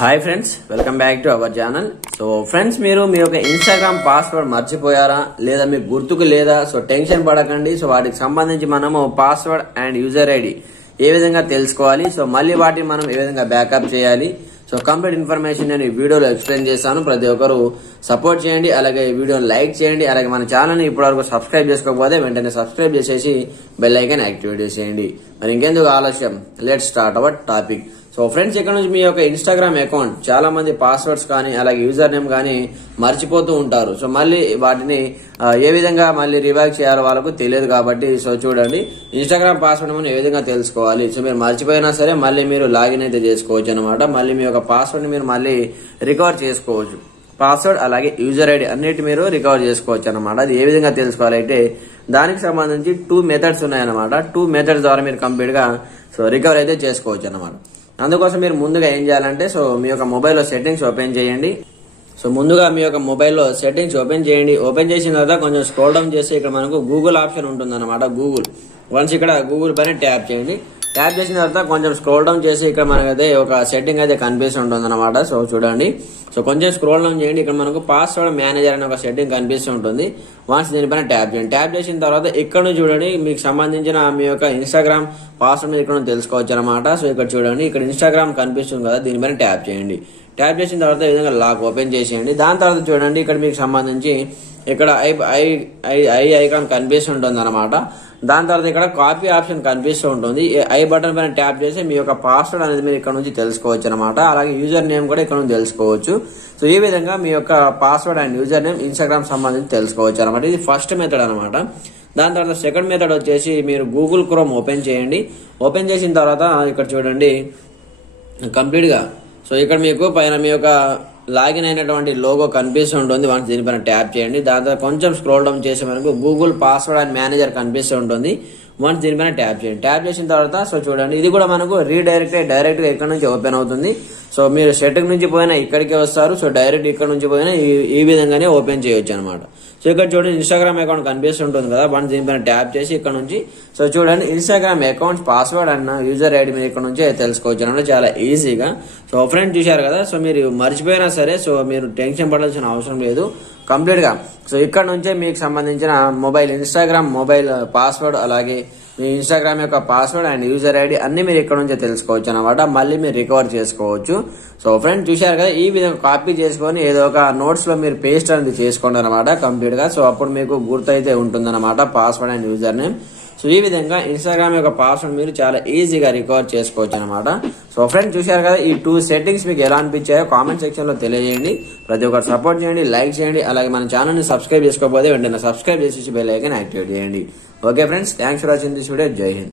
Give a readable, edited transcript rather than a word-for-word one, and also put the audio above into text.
Hi friends, welcome back to our channel. So friends, మీరు మీ యొక్క Instagram password మర్చిపోయారా లేదా మీకు గుర్తుకు లేదా? సో టెన్షన్ పడకండి. సో వాటికి సంబంధించి మనము password and user ID A విధంగా తెలుసుకోవాలి, సో మళ్ళీ వాటిని మనం ఏ విధంగా బ్యాకప్ చేయాలి, సో కంప్లీట్ ఇన్ఫర్మేషన్ నేను ఈ వీడియోలో ఎక్స్ప్లెయిన్ చేస్తాను. ప్రతి ఒక్కరు సపోర్ట్ చేయండి, అలాగే ఈ వీడియోని లైక్ చేయండి, అలాగే మన ఛానల్ని ఇప్పటివరకు సబ్స్క్రైబ్ చేసుకోకపోతే వెంటనే సబ్స్క్రైబ్ చేసేసి బెల్ ఐకాన్ యాక్టివేట్ చేసేయండి. మరి ఇంకెందుకు ఆలస్యం, let's start our topic. So friends, ఇక్కడ నుంచి మీ యొక్క ఇన్స్టాగ్రామ్ అకౌంట్ చాలా మంది పాస్వర్డ్స్ కానీ అలాగే యూజర్ నేమ్ కానీ మర్చిపోతూ ఉంటారు. సో మళ్ళీ వాటిని ఏ విధంగా మళ్ళీ రివైవ్ చేయాలో వాళ్ళకు తెలియదు. కాబట్టి సో చూడండి, ఇన్స్టాగ్రామ్ పాస్వర్డ్ మనం ఏ విధంగా తెలుసుకోవాలి. సో మీరు మర్చిపోయినా సరే మళ్ళీ మీరు లాగిన్ అయితే చేసుకోవచ్చు అనమాట. మళ్ళీ మీ యొక్క పాస్వర్డ్ ని మీరు మళ్ళీ రికవర్ చేసుకోవచ్చు. పాస్వర్డ్ అలాగే యూజర్ ఐడి అన్నిటి మీరు రికవర్ చేసుకోవచ్చు అనమాట. అది ఏ విధంగా తెలుసుకోవాలంటే దానికి సంబంధించి 2 మెథడ్స్ ఉన్నాయన్నమాట. 2 మెథడ్స్ ద్వారా మీరు కంప్లీట్ గా సో రికవర్ అయితే చేసుకోవచ్చు అనమాట. అందుకోసం మీరు ముందుగా ఏం చేయాలంటే, సో మీ యొక్క మొబైల్లో సెట్టింగ్స్ ఓపెన్ చేయండి. సో ముందుగా మీ యొక్క మొబైల్లో సెట్టింగ్స్ ఓపెన్ చేయండి. ఓపెన్ చేసిన తర్వాత కొంచెం స్క్రోల్ డౌన్ చేసి ఇక్కడ మనకు గూగుల్ ఆప్షన్ ఉంటుంది అనమాట. గూగుల్ వన్స్ ఇక్కడ గూగుల్ పైన ట్యాప్ చేయండి. ట్యాప్ చేసిన తర్వాత కొంచెం స్క్రోల్ డౌన్ చేసి ఇక్కడ మనకైతే ఒక సెట్టింగ్ అయితే కనిపిస్తుంటుంది అనమాట. సో చూడండి, సో కొంచెం స్క్రోల్ డౌన్ చేయండి. ఇక్కడ మనకు పాస్వర్డ్ మేనేజర్ అనే ఒక సెట్టింగ్ కనిపిస్తుంటుంది. వన్స్ దీనిపైన ట్యాప్ చేయండి. ట్యాప్ చేసిన తర్వాత ఇక్కడ నుంచి చూడండి, మీకు సంబంధించిన మీ యొక్క ఇన్స్టాగ్రామ్ పాస్వర్డ్ ఇక్కడ నుంచి తెలుసుకోవచ్చు అనమాట. సో ఇక్కడ చూడండి, ఇక్కడ ఇన్స్టాగ్రామ్ కనిపిస్తుంది కదా, దీనిపైన ట్యాప్ చేయండి. ట్యాప్ చేసిన తర్వాత ఈ విధంగా లాక్ ఓపెన్ చేసేయండి. దాని తర్వాత చూడండి, ఇక్కడ మీకు సంబంధించి ఇక్కడ ఐ ఐకాన్ కనిపిస్తుంటుంది అనమాట. దాని తర్వాత ఇక్కడ కాపీ ఆప్షన్ కనిపిస్తూ ఉంటుంది. ఐ బటన్ పైన ట్యాప్ చేసి మీ యొక్క పాస్వర్డ్ అనేది మీరు ఇక్కడ నుంచి తెలుసుకోవచ్చు అనమాట. అలాగే యూజర్ నేమ్ కూడా ఇక్కడ నుంచి తెలుసుకోవచ్చు. సో ఈ విధంగా మీ యొక్క password and user name Instagram సంబంధించి తెలుసుకోవచ్చు అనమాట. ఇది ఫస్ట్ మెథడ్ అనమాట. దాని తర్వాత సెకండ్ మెథడ్ వచ్చేసి మీరు గూగుల్ క్రోమ్ ఓపెన్ చేయండి. ఓపెన్ చేసిన తర్వాత ఇక్కడ చూడండి కంప్లీట్ గా, సో ఇక్కడ మీకు పైన మీ యొక్క లాగిన్ అయినటువంటి లోగో కనిపిస్తుంటుంది. వన్స్ దీనిపైన ట్యాప్ చేయండి. దాని తర్వాత కొంచెం స్క్రోల్ డౌన్ చేసే మనకు గూగుల్ పాస్వర్డ్ అండ్ మేనేజర్ కనిపిస్తూ ఉంటుంది. వన్స్ దీనిపైన ట్యాప్ చేయండి. ట్యాప్ చేసిన తర్వాత సో చూడండి, ఇది కూడా మనకు డైరెక్ట్ గా ఇక్కడ నుంచి ఓపెన్ అవుతుంది. సో మీరు సెట్టింగ్ నుంచి పోయినా ఇక్కడికే వస్తారు. సో డైరెక్ట్ ఇక్కడ నుంచి పోయినా ఈ విధంగానే ఓపెన్ చేయొచ్చు అనమాట. సో ఇక్కడ చూడండి, ఇన్స్టాగ్రామ్ అకౌంట్ కనిపిస్తుంటుంది కదా, వన్స్ దీనిపైన ట్యాప్ చేసి ఇక్కడ నుంచి సో చూడండి Instagram account password and user ID మీరు ఇక్కడ నుంచి తెలుసుకోవచ్చు అనమాట, చాలా ఈజీగా. సో ఫ్రెండ్ చూశారు కదా, సో మీరు మర్చిపోయినా సరే సో మీరు టెన్షన్ పడాల్సిన అవసరం లేదు. కంప్లీట్ గా సో ఇక్కడ నుంచే మీకు సంబంధించిన ఇన్స్టాగ్రామ్ మొబైల్ పాస్వర్డ్ అలాగే మీ ఇన్స్టాగ్రామ్ యొక్క పాస్వర్డ్ అండ్ యూజర్ ఐడి అన్ని మీరు ఇక్కడ నుంచే తెలుసుకోవచ్చు అనమాట. మళ్ళీ మీరు రికవర్ చేసుకోవచ్చు. సో ఫ్రెండ్ చూశారు కదా, ఈ విధంగా కాపీ చేసుకొని ఏదో ఒక నోట్స్ లో మీరు పేస్ట్ అనేది చేసుకోండి అనమాట కంప్లీట్ గా. సో అప్పుడు మీకు గుర్తయితే ఉంటుందన్నమాట password and user name. So ఈ విధంగా ఇన్స్టాగ్రామ్ యొక్క పాస్వర్డ్ మీరు చాలా ఈజీగా రికవర్ చేసుకోవచ్చు అనమాట. సో ఫ్రెండ్స్ చూశారు కదా, ఈ 2 సెట్టింగ్స్ మీకు ఎలా అనిపించాయో కామెంట్ సెక్షన్ లో తెలియజేయండి. ప్రతి ఒక్కరు సపోర్ట్ చేయండి, లైక్ చేయండి, అలాగే మన ఛానల్ ని సబ్స్క్రైబ్ చేసుకోకపోతే వెంటనే సబ్స్క్రైబ్ చేసి బెల్ ఐకాన్ యాక్టివేట్ చేయండి. Okay friends, thanks for watching this video. జై హింద్.